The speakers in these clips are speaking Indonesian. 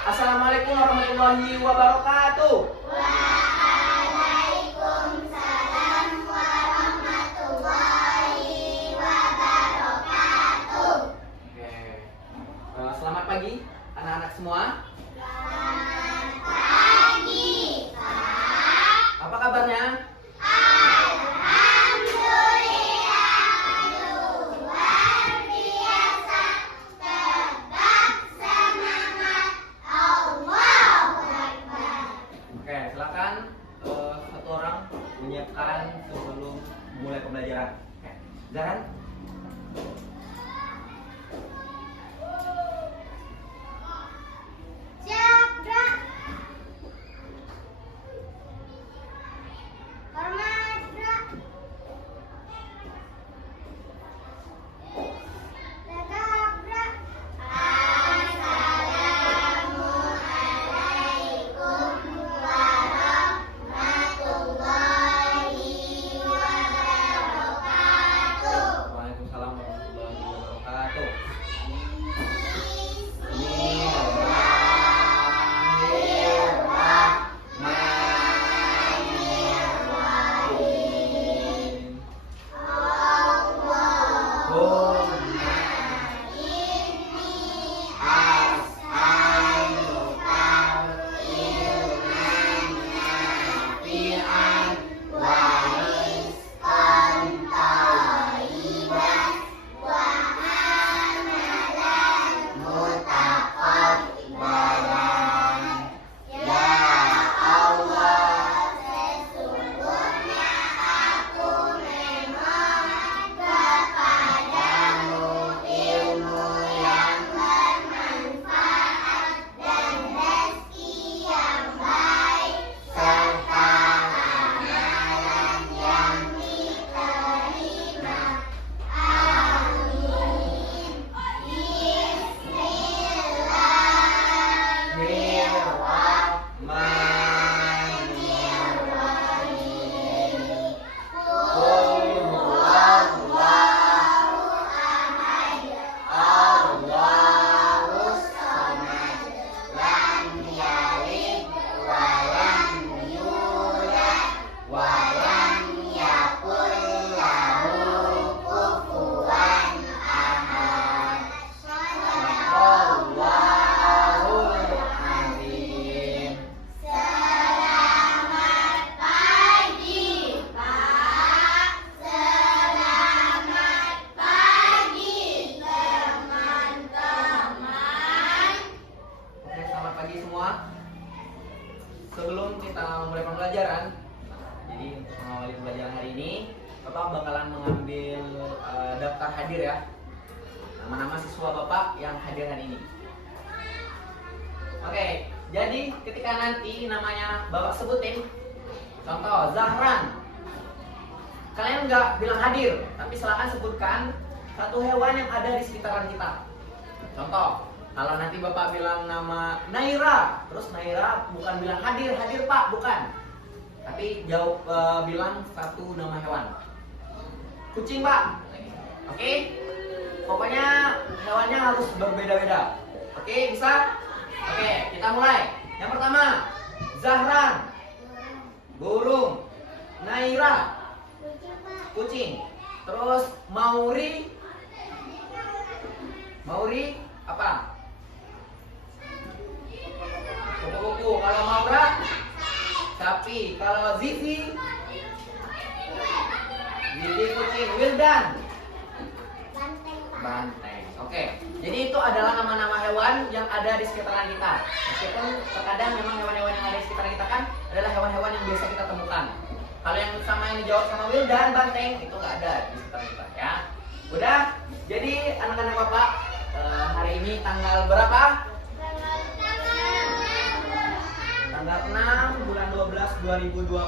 Assalamualaikum warahmatullahi wabarakatuh. Waalaikumsalam warahmatullahi wabarakatuh. Oke. Selamat pagi anak-anak semua. Selamat pagi, Pak. Apa kabarnya? Alhamdulillah, luar biasa. Tetap semangat. Allahu Akbar. Oke, silakan satu orang menyiapkan sebelum mulai pembelajaran. Oke. Jalan. Jaga. Hormat. Assalamualaikum warahmatullahi wabarakatuh. Waalaikumsalam warahmatullahi wabarakatuh. Bismillahirrahmanirrahim. Selamat pagi, Pak. Selamat pagi, teman-teman. Oke, selamat pagi semua. Sebelum kita mulai pembelajaran, jadi untuk mengawali pembelajaran hari ini, Bapak bakalan mengambil daftar hadir ya. Nama-nama siswa Bapak yang hadir hari ini. Oke, jadi ketika nanti namanya Bapak sebutin, contoh Zahran, kalian nggak bilang hadir, tapi silakan sebutkan satu hewan yang ada di sekitaran kita. Contoh, kalau nanti Bapak bilang nama Naira, terus Naira bukan bilang hadir, hadir Pak, bukan. Tapi jawab bilang satu nama hewan. Kucing Pak. Oke? Pokoknya hewannya harus berbeda-beda. Oke, bisa? Oke, kita mulai. Yang pertama, Zahran, burung. Naira, kucing. Terus Mauri apa? Kupu-kupu. Kalau Maura, sapi. Kalau Zizi kucing. Wildan, banteng. Oke, jadi itu adalah nama-nama hewan yang ada di sekitaran kita. Meskipun terkadang memang hewan-hewan yang ada di sekitaran kita kan adalah hewan-hewan yang biasa kita temukan. Kalau yang sama yang dijawab sama Wildan, banteng, itu nggak ada di sekitaran kita ya. Udah, jadi anak-anak Bapak hari ini tanggal berapa? Tanggal 6 bulan 12 2024.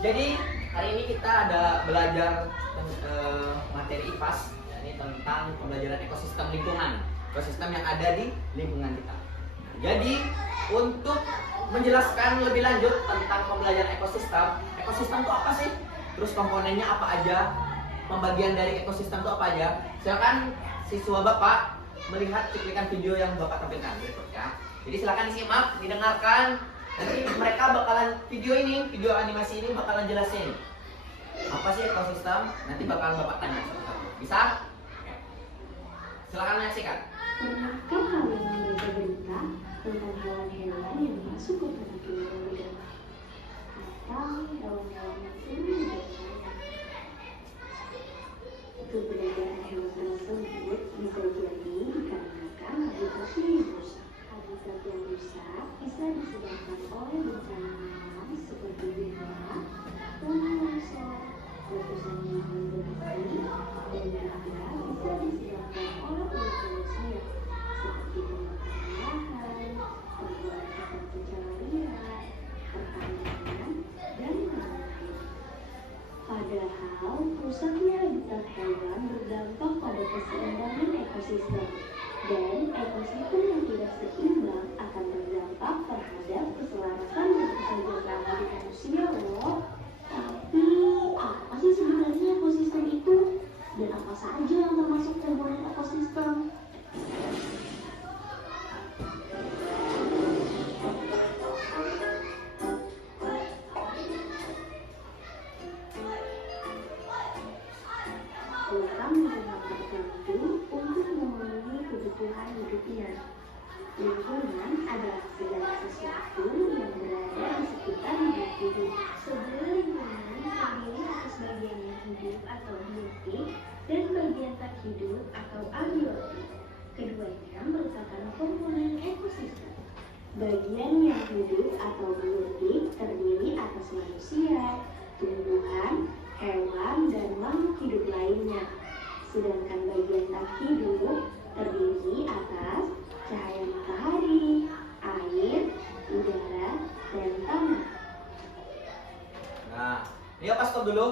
Jadi hari ini kita ada belajar materi IPAS, ini tentang pembelajaran ekosistem lingkungan, ekosistem yang ada di lingkungan kita. Jadi untuk menjelaskan lebih lanjut tentang pembelajaran ekosistem, ekosistem itu apa sih? Terus komponennya apa aja? Pembagian dari ekosistem itu apa aja? Silakan siswa Bapak melihat cuplikan video yang Bapak tampilkan berikut ya. Jadi silakan disimak, didengarkan. Nanti mereka bakalan video animasi ini bakalan jelasin apa sih ekosistem. Nanti bakalan Bapak tanya satu-satu. Bisa? Oke. Silakan menyaksikan. Pernahkah kalian membaca berita tentang hewan-hewan yang masuk ke tanah liar atau hewan-hewan yang sering dijaga? Keberadaan hewan tersebut bisa jadi dikarenakan habitatnya yang rusak. Habitat yang rusak bisa disebabkan oleh bencana alam seperti gempa, tanah longsor, letusan yang berapi, dan juga bisa disebabkan oleh ulah manusia seperti pembakaran lahan, pembuatan tempat pencarian, pertanian, dan lain-lain. Padahal rusaknya habitat hewan berdampak pada keseimbangan ekosistem, dan ekosistem yang tidak seimbang akan berdampak terhadap keselarasan dan kesejahteraan hidup manusia loh. Tapi apa sih sebenarnya ekosistem itu? Dan apa saja yang termasuk komponen ekosistem? Hutan merupakan tertentu untuk memenuhi kebutuhan hidupnya. Lingkungan adalah segala sesuatu yang berada di sekitar hidup. Sebuah lingkungan terdiri atas bagian yang hidup atau biotik dan bagian tak hidup atau abiotik. Keduanya merupakan komponen ekosistem. Bagian yang hidup atau biotik terdiri atas manusia, tumbuhan, hewan, dan makhluk hidup lainnya. Sedangkan bagian tak hidup terdiri atas cahaya matahari, air, udara, dan tanah. Nah, ini Bapak stop dulu.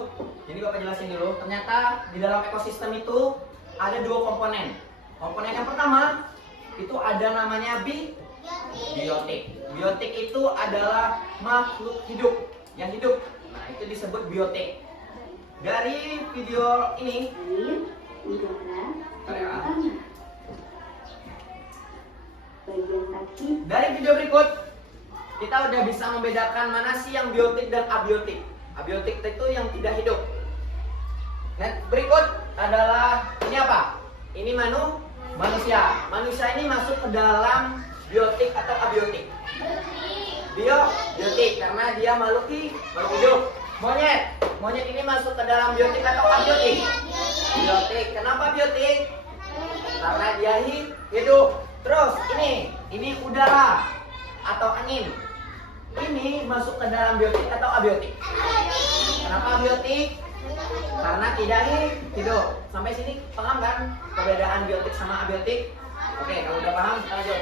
Jadi Bapak jelasin dulu. Ternyata di dalam ekosistem itu ada dua komponen. Komponen yang pertama itu ada namanya biotik. Biotik itu adalah makhluk hidup yang hidup. Nah, itu disebut biotik. Dari video ini, Air, udara, dan Ya. tanah. Bagian tak hidup dari video berikut kita udah bisa membedakan mana sih yang biotik dan abiotik. Abiotik itu yang tidak hidup. Nah, berikut adalah ini apa? Ini manusia. Manusia ini masuk ke dalam biotik atau abiotik. Biotik karena dia makhluk hidup. Monyet ini masuk ke dalam biotik atau abiotik? Biotik. Kenapa biotik? Karena dia hidup. Terus ini udara atau angin. Ini masuk ke dalam biotik atau abiotik? Kenapa abiotik? Karena tidak hidup. Sampai sini paham kan perbedaan biotik sama abiotik? Oke, kalau udah paham kita lanjut.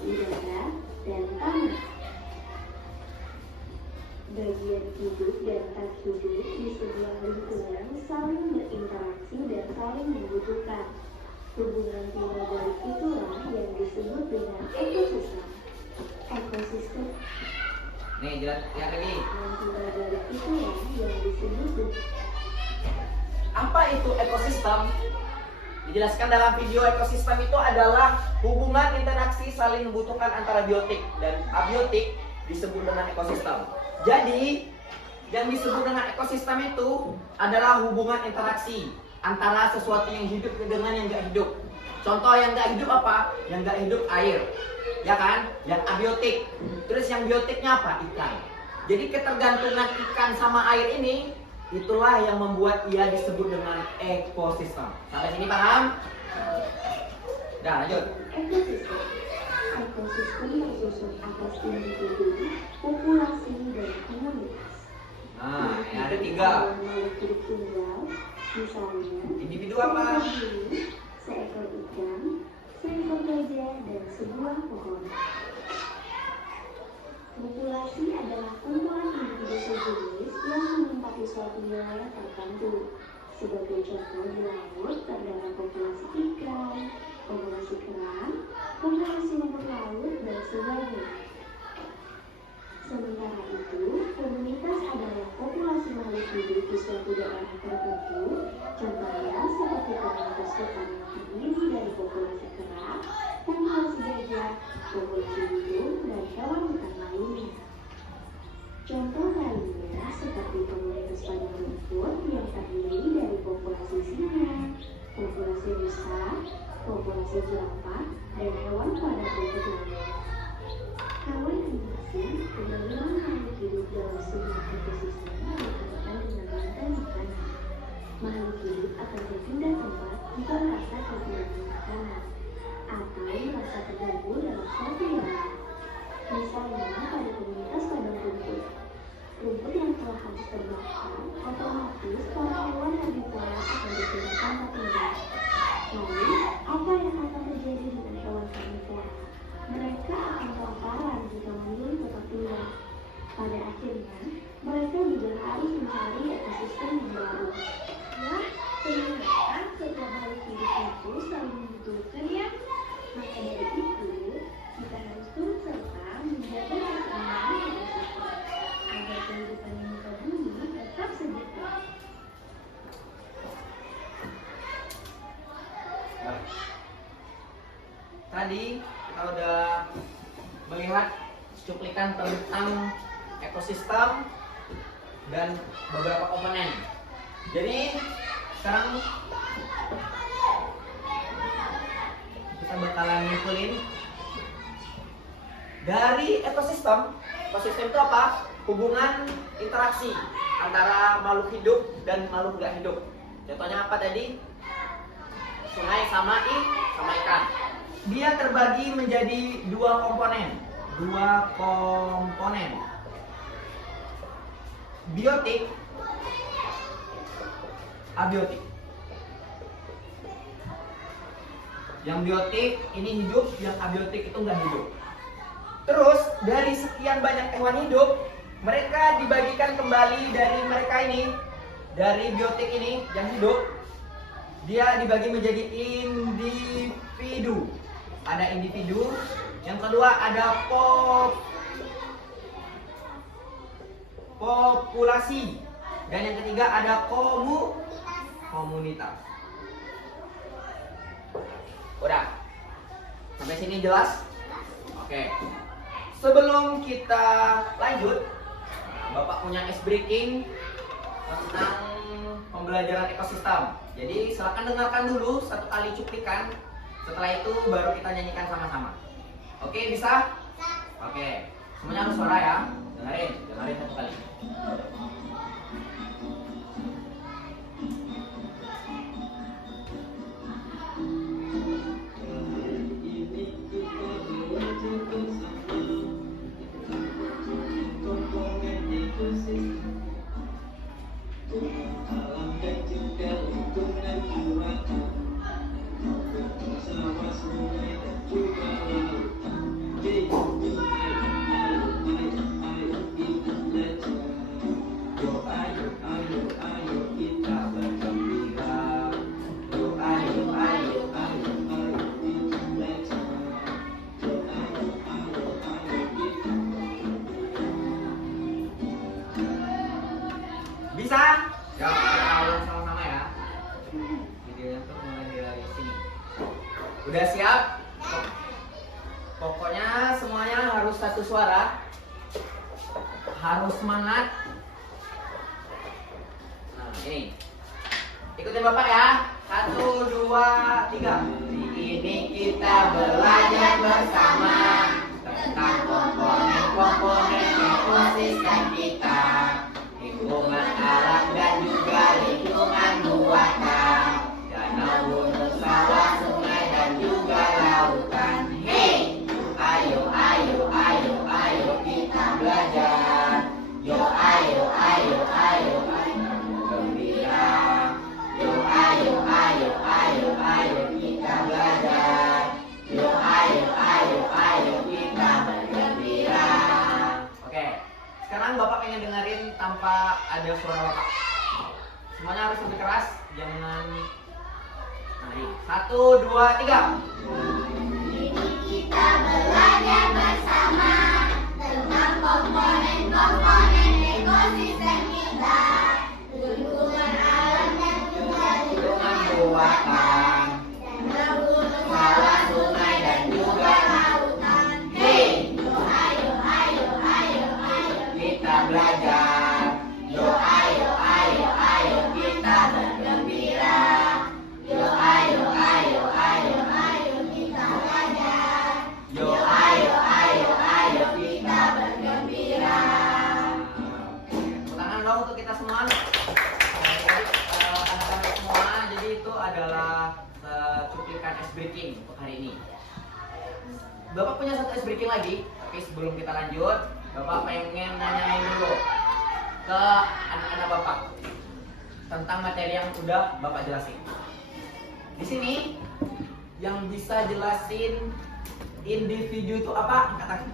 udara, dan tanah. Bagian hidup dan tak hidup di sebuah lingkungan saling berinteraksi dan saling membutuhkan. Hubungan timbal balik itulah yang disebut dengan ekosistem. Ekosistem Nih, jelas lihat lagi. dan timbal balik itulah yang disebut dengan Apa itu ekosistem? Dijelaskan dalam video. Ekosistem itu adalah hubungan interaksi saling membutuhkan antara biotik dan abiotik disebut dengan ekosistem. Jadi, yang disebut dengan ekosistem itu adalah hubungan interaksi antara sesuatu yang hidup dengan yang nggak hidup. Contoh yang nggak hidup apa? Yang nggak hidup air, ya kan? Yang abiotik. Terus yang biotiknya apa? Ikan. Jadi ketergantungan ikan sama air ini itulah yang membuat ia disebut dengan ekosistem. Sampai sini paham? Nah, lanjut. ekosistem. Ekosistem tersusun atas individu, populasi, dan komunitas. Nah, ini ada 3. Makhluk hidup tunggal, misalnya Individu apa? seekor hiu, seekor ikan, seekor gajah, dan sebuah pohon. Populasi adalah kumpulan individu sejenis yang menempati suatu wilayah tertentu. Sebagai contoh di laut terdapat populasi ikan, populasi kerang, populasi rumput laut, dan sebagainya. Sementara itu, komunitas adalah populasi makhluk hidup di suatu daerah tertentu. Contohnya seperti komunitas hutan yang terdiri dari populasi kera, populasi gajah, populasi burung, dan hewan hutan lainnya. Contoh lainnya seperti komunitas padang rumput yang terdiri dari populasi singa, populasi rusa, populasi jerapah, dan hewan pada rumput lainnya. Hewan animasi menerima makhluk hidup dalam sebuah ekosistem berkaitan dengan rantai makanan. Makhluk hidup akan berpindah tempat jika merasa kekurangan makanan atau merasa terganggu dalam suatu wilayah. Misalnya pada komunitas padang rumput, rumput yang telah habis terbakar, otomatis para hewan herbivora akan berpindah tempat tinggal. Lalu, apa yang akan terjadi dengan hewan karnivora? Mereka akan kelaparan jika memilih tempat tinggal. Pada akhirnya, mereka juga harus mencari ekosistem yang baru. Wah, ternyata setiap makhluk hidup itu saling membutuhkan ya. Maka dari itu, kita harus turut serta menjaga keseimbangan ekosistem agar kehidupan di muka bumi tetap sejahtera. Tadi kita udah melihat cuplikan tentang ekosistem dan beberapa komponen. Jadi sekarang kita bakalan nyimpulin dari ekosistem. Ekosistem itu apa? Hubungan interaksi antara makhluk hidup dan makhluk nggak hidup. Contohnya apa tadi? Sungai sama ikan. Dia terbagi menjadi dua komponen. Biotik, abiotik. Yang biotik ini hidup, yang abiotik itu nggak hidup. Terus dari sekian banyak hewan hidup, mereka dibagikan kembali dari mereka ini, dari biotik ini yang hidup, dia dibagi menjadi individu. Ada individu, yang kedua ada populasi, dan yang ketiga ada komunitas. Udah, sampai sini jelas? Oke. Sebelum kita lanjut, Bapak punya ice breaking tentang pembelajaran ekosistem. Jadi silakan dengarkan dulu satu kali cuplikan. Setelah itu baru kita nyanyikan sama-sama. Oke, bisa? Oke. Semuanya harus suara ya. Dengerin satu kali. Bisa? Ya, kita ulang sama-sama ya. Videonya tuh mulai dari sini. Udah siap? Pokoknya semuanya harus satu suara. Harus semangat. Nah, ini. Ikutin Bapak ya. 1, 2, 3. Ini kita belajar bersama tentang komponen ekosistem kita. Lingkungan alam dan juga lingkungan buatan, danau, gunung, sawah, sungai dan juga lautan. Hey, ayo kita belajar. Yo ayo gembira. Yo ayo kita belajar. Yo ayo kita bergembira. Oke. Sekarang Bapak pengen dengerin tanpa ada suara Bapak. Semuanya harus lebih keras, jangan. Mari, 1, 2, 3. Ini kita belajar bersama tentang komponen Bapak punya satu ice breaking lagi, tapi sebelum kita lanjut, Bapak pengen nanyain dulu ke anak-anak Bapak tentang materi yang udah Bapak jelasin. Di sini yang bisa jelasin individu itu apa? Katakan.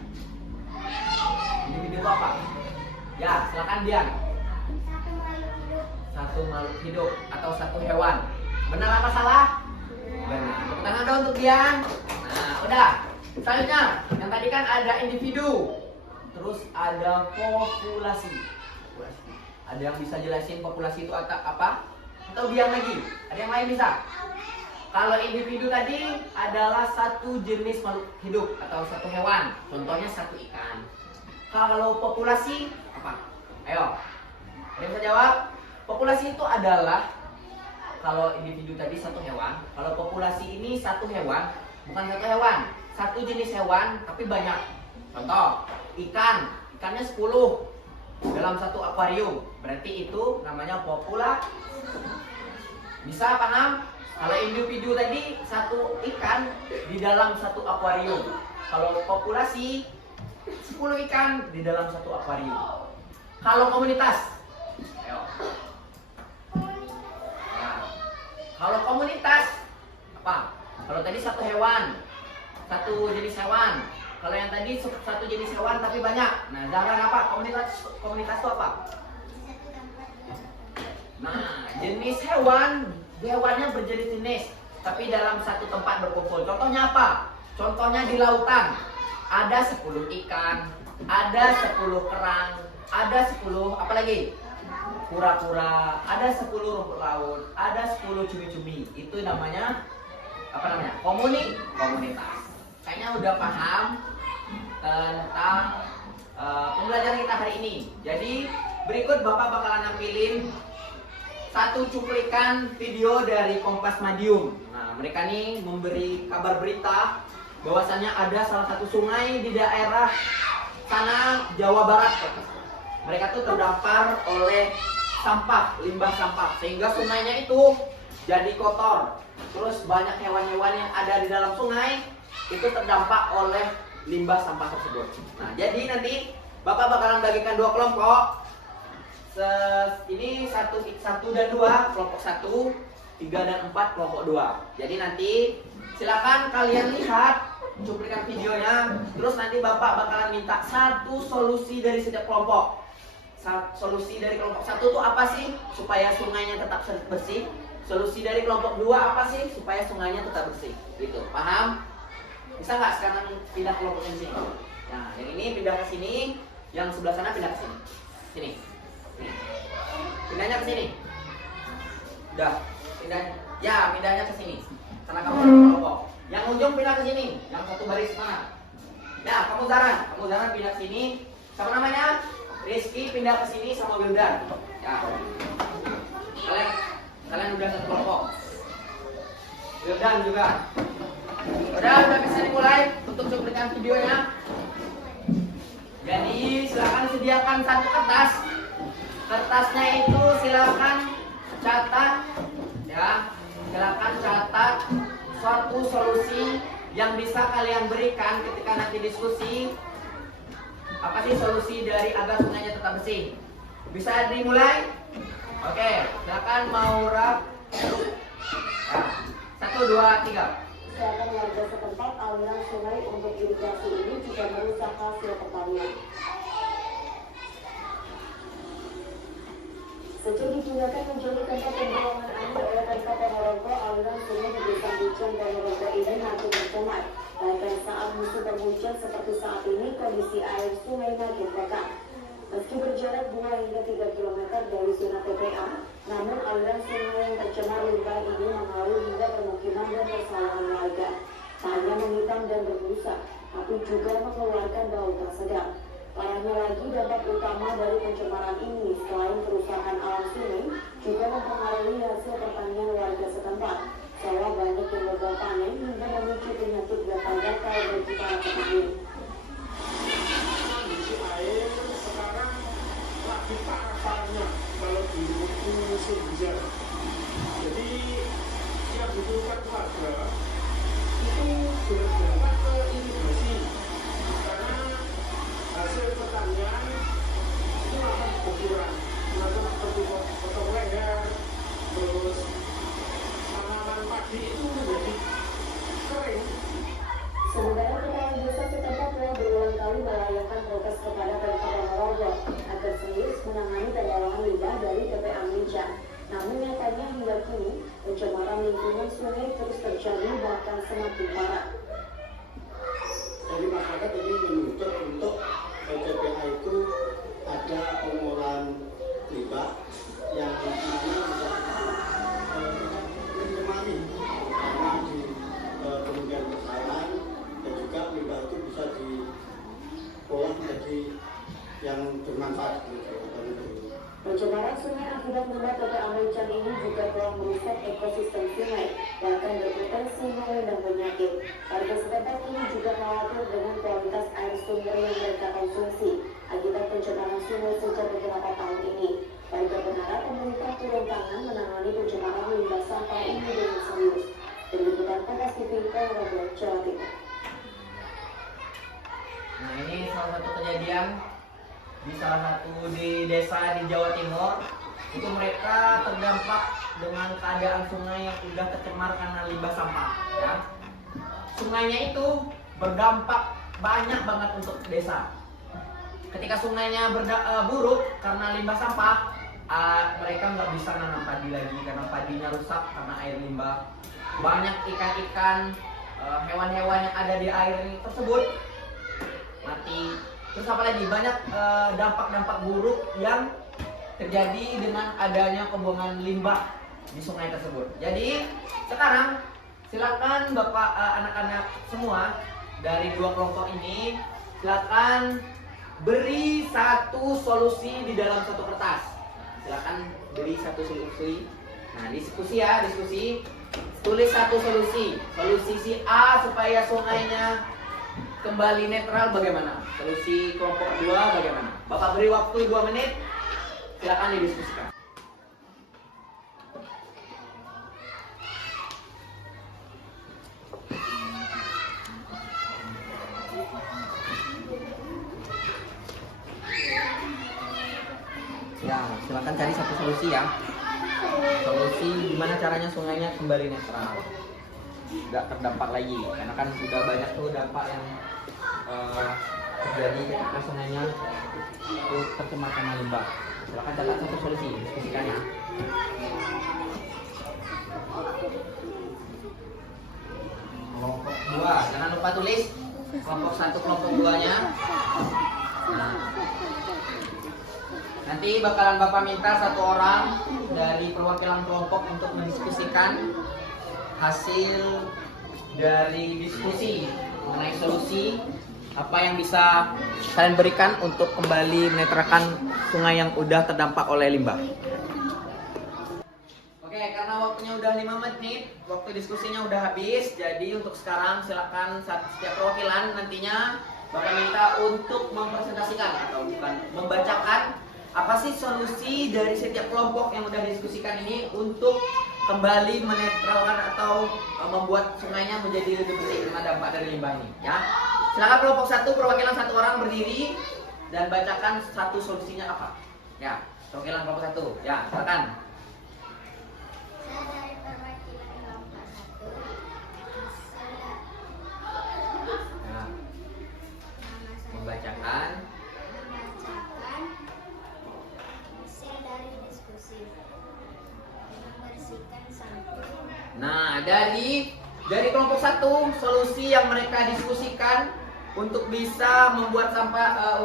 Individu itu apa? Ya, silakan Dian. Satu makhluk hidup atau satu hewan. Benar apa salah? Benar. Tepuk tangan dong untuk Dian. Nah, udah. Selanjutnya, yang tadi kan ada individu, terus ada populasi. Ada yang bisa jelasin populasi itu apa? Atau Dian lagi? Ada yang lain bisa? Kalau individu tadi adalah satu jenis makhluk hidup atau satu hewan. Contohnya satu ikan. Kalau populasi apa? Ayo. Ada yang bisa jawab? Populasi itu adalah, kalau individu tadi satu hewan, kalau populasi ini satu hewan, bukan satu hewan, satu jenis hewan tapi banyak. Contoh, ikan. Ikannya 10 dalam satu akuarium. Berarti itu namanya populasi. Bisa paham? Kalau individu tadi satu ikan di dalam satu akuarium. Kalau populasi 10 ikan di dalam satu akuarium. Kalau komunitas, ayo. Nah, kalau komunitas apa? Kalau tadi satu hewan, satu jenis hewan. Kalau yang tadi satu jenis hewan tapi banyak. Nah, Zahran apa? Komunitas itu apa? Nah, jenis hewannya berjenis-jenis, tapi dalam satu tempat berkumpul. Contohnya apa? Contohnya di lautan. Ada 10 ikan, ada 10 kerang, ada 10 apa lagi? Kura-kura, ada 10 rumput laut, ada 10 cumi-cumi. Itu namanya apa namanya? Komunitas. Kayaknya udah paham tentang pembelajaran kita hari ini. Jadi berikut Bapak bakalan nampilin satu cuplikan video dari Kompas Madiun. Nah, mereka nih memberi kabar berita bahwasannya ada salah satu sungai di daerah sana Jawa Barat. Mereka tuh terdampar oleh sampah, limbah sampah, sehingga sungainya itu jadi kotor. Terus banyak hewan-hewan yang ada di dalam sungai itu terdampak oleh limbah sampah tersebut. Nah, jadi nanti Bapak bakalan bagikan 2 kelompok. Ini 1 dan 2, kelompok 1, 3 dan 4, kelompok 2. Jadi nanti silakan kalian lihat cuplikan videonya. Terus nanti Bapak bakalan minta satu solusi dari setiap kelompok. Solusi dari kelompok 1 itu apa sih supaya sungainya tetap bersih? Solusi dari kelompok 2 apa sih supaya sungainya tetap bersih? Gitu. Paham? Bisa nggak sekarang pindah kelompok yang sini? Nah, yang ini pindah ke sini, yang sebelah sana pindah ke sini. Sini. Pindahnya ke sini. Udah, pindahnya ke sini. Karena kamu satu kelompok. Yang ujung pindah ke sini, yang satu baris mana? Nah, kamu Zaran pindah ke sini. Siapa namanya? Rizky pindah ke sini sama Wildan. Ya. Kalian udah satu kelompok. Wildan juga. Udah bisa dimulai untuk cuplikan videonya. Jadi silakan sediakan satu kertas. Kertasnya itu silakan catat, ya. Silakan catat suatu solusi yang bisa kalian berikan ketika nanti diskusi. Apa sih solusi dari agar sungainya tetap bersih? Bisa dimulai? Oke, silakan Maura. Ya. 1, 2, 3. Kesehatan warga setempat, aliran sungai untuk irigasi ini juga merusak hasil pertanian. Sejak digunakan menjadi tempat pembuangan air oleh Pemkab Ponorogo, aliran sungai di Desa Bucon Ponorogo ini makin tercemar. Bahkan saat musim penghujan seperti saat ini, kondisi air sungai makin pekat. Meski berjarak 2 hingga 3 km dari zona TPA, namun aliran sungai yang tercemar limbah ini mengalir hingga permukiman dan persawahan warga. Tak hanya menghitam dan berbusa, tapi juga mengeluarkan bau tak sedap. Parahnya lagi, dampak utama dari pencemaran ini selain kerusakan alam sungai, juga mempengaruhi hasil pertanian warga setempat. Sawah banyak yang gagal panen hingga memicu penyakit gatal-gatal bagi para petani. Kondisi air sekarang lagi parah-parahnya kalau di musim hujan. Jadi yang dibutuhkan warga itu berangkat ke irigasi. Namun nyatanya hingga kini, pencemaran lingkungan sungai terus terjadi bahkan semakin parah. Jadi masyarakat ini menuntut untuk TPA itu ada pengolahan limbah yang mana mencemari karena di kemudian perairan dan juga limbah itu bisa diolah menjadi yang bermanfaat gitu. Pencemaran sungai akibat limbah TPA Mencang ini juga telah merusak ekosistem sungai, bahkan berpotensi mengundang penyakit. Warga setempat ini juga khawatir dengan kualitas air sumber yang mereka konsumsi akibat pencemaran sungai sejak beberapa tahun ini. Warga berharap pemerintah turun tangan menangani pencemaran limbah sampah ini dengan serius. Demikian Kompas TV Polres Jawa Timur. Nah, ini salah satu kejadian di salah satu di desa di Jawa Timur. Itu mereka terdampak dengan keadaan sungai yang sudah tercemar karena limbah sampah, ya. Sungainya itu berdampak banyak banget untuk desa. Ketika sungainya buruk karena limbah sampah, mereka nggak bisa nanam padi lagi karena padinya rusak karena air limbah. Banyak ikan-ikan, hewan-hewan yang ada di air tersebut mati. Terus apalagi banyak dampak-dampak buruk yang terjadi dengan adanya pembuangan limbah di sungai tersebut. Jadi sekarang silakan Bapak anak-anak semua dari dua kelompok ini, silakan beri satu solusi di dalam satu kertas. Silakan beri satu solusi. Nah, diskusi ya, diskusi. Tulis satu solusi. Solusi si A supaya sungainya kembali netral bagaimana? Solusi kelompok 2 bagaimana? Bapak beri waktu 2 menit. Silakan didiskusikan. Ya, silakan cari satu solusi ya. Solusi gimana caranya sungainya kembali netral, nggak terdampak lagi, karena kan sudah banyak tuh dampak yang terjadi ketika sungainya itu tercemar karena limbah. Silakan catat satu solusi, diskusikan ya. Kelompok 2, jangan lupa tulis kelompok 1, kelompok 2-nya. Nah, nanti bakalan Bapak minta satu orang dari perwakilan kelompok untuk mendiskusikan hasil dari diskusi mengenai solusi apa yang bisa kalian berikan untuk kembali menetralkan sungai yang udah terdampak oleh limbah. Oke, karena waktunya udah 5 menit, waktu diskusinya udah habis. Jadi untuk sekarang silakan setiap perwakilan nantinya Bapak minta untuk mempresentasikan atau bukan membacakan apa sih solusi dari setiap kelompok yang udah diskusikan ini untuk kembali menetralkan atau membuat sungainya menjadi lebih bersih karena dampak dari limbah ini, ya. Silakan kelompok 1 perwakilan 1 orang berdiri dan bacakan satu solusinya apa. Ya, perwakilan kelompok 1. Ya, silakan. Saya dari perwakilan kelompok 1. Saya Ya, nama saya membacakan. membacakan hasil dari diskusi membersihkan sampah. Nah, dari kelompok 1 solusi yang mereka diskusikan untuk bisa membuat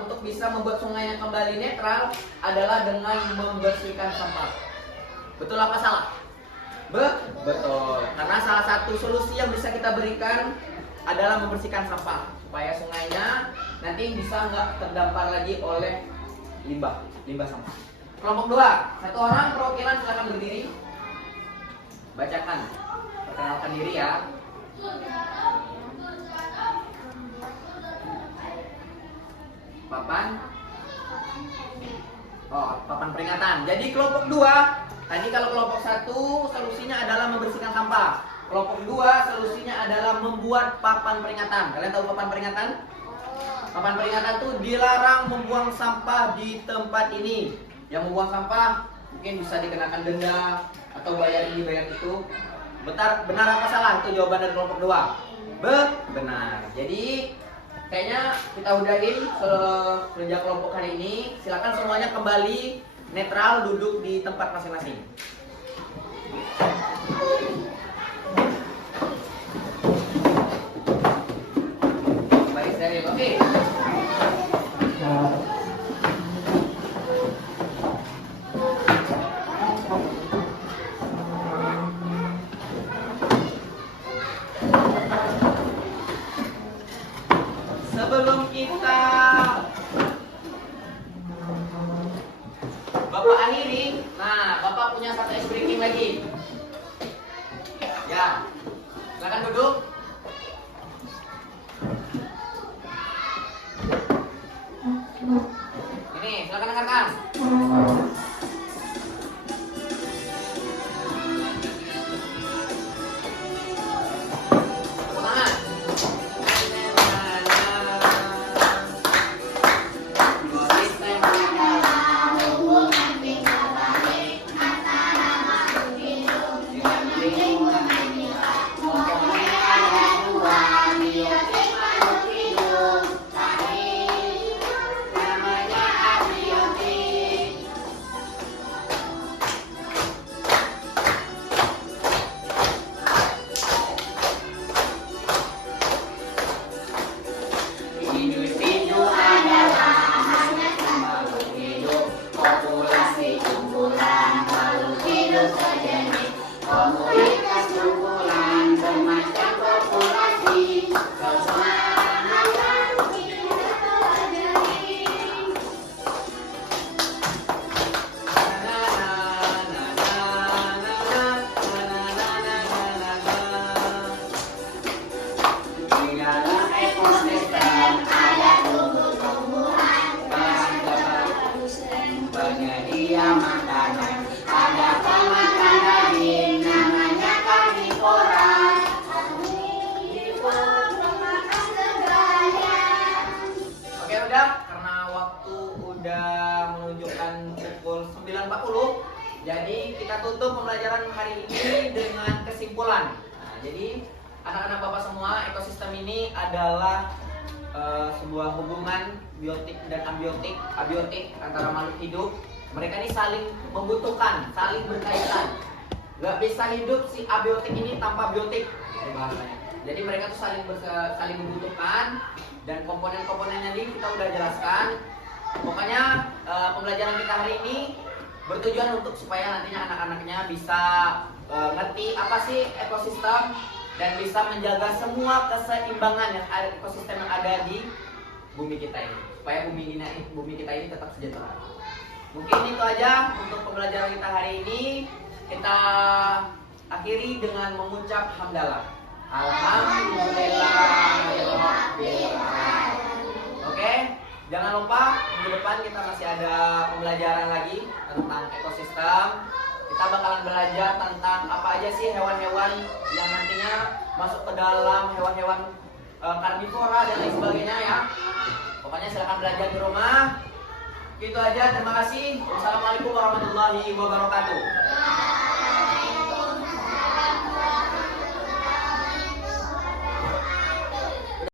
untuk bisa membuat sungainya kembali netral adalah dengan membersihkan sampah. Betul apa salah? Betul. Karena salah satu solusi yang bisa kita berikan adalah membersihkan sampah supaya sungainya nanti bisa nggak terdampar lagi oleh limbah sampah. Kelompok 2, satu orang perwakilan silakan berdiri. Bacakan, perkenalkan diri ya. Papan peringatan. Jadi kelompok 2, tadi kalau kelompok 1 solusinya adalah membersihkan sampah. Kelompok 2 solusinya adalah membuat papan peringatan. Kalian tahu papan peringatan? Papan peringatan itu dilarang membuang sampah di tempat ini. Yang membuang sampah mungkin bisa dikenakan denda atau bayar ini bayar itu. Benar apa salah? Itu jawaban dari kelompok 2. Benar. Jadi kayaknya kita udahin kerja kelompok hari ini. Silakan semuanya kembali netral duduk di tempat masing-masing. Baik, steril. Oke. Sebelum kita Bapak akhiri, nah Bapak punya satu ice breaking lagi. Ya, silakan duduk. Ini, silakan dengarkan. Tepuk tangan. Individu adalah makhluk hidup, populasi kumpulan makhluk hidup sejenis, komunitas kumpulan bermacam populasi, keseluruhan makhluk hidup sejenis. Di dalam ekosistem ada tumbuh-tumbuhan, penyedia makanan, ada pemakan daging, namanya karnivora. Karnivora memakan segalanya. Oke, udah, karena waktu udah menunjukkan pukul 9.40, jadi kita tutup pembelajaran hari ini dengan kesimpulan. Nah, jadi anak-anak Bapak semua, ekosistem ini adalah sebuah hubungan biotik dan abiotik antara makhluk hidup. Mereka ini saling membutuhkan, saling berkaitan. Gak bisa hidup si abiotik ini tanpa biotik, ini bahasanya. Jadi mereka tuh saling membutuhkan, dan komponen-komponennya ini kita udah jelaskan. Pokoknya pembelajaran kita hari ini bertujuan untuk supaya nantinya anak-anaknya bisa ngerti apa sih ekosistem dan bisa menjaga semua keseimbangan yang ada ekosistem yang ada di bumi kita ini, supaya bumi kita ini tetap sejahtera. Mungkin itu aja untuk pembelajaran kita hari ini. Kita akhiri dengan mengucap hamdalah. Alhamdulillahirobbilalamin. Oke, jangan lupa minggu depan kita masih ada pembelajaran lagi tentang ekosistem. Kita bakalan belajar tentang apa aja sih hewan-hewan yang nantinya masuk ke dalam hewan-hewan karnivora dan lain sebagainya ya. Pokoknya silakan belajar di rumah. Itu aja, terima kasih. Wassalamualaikum warahmatullahi wabarakatuh.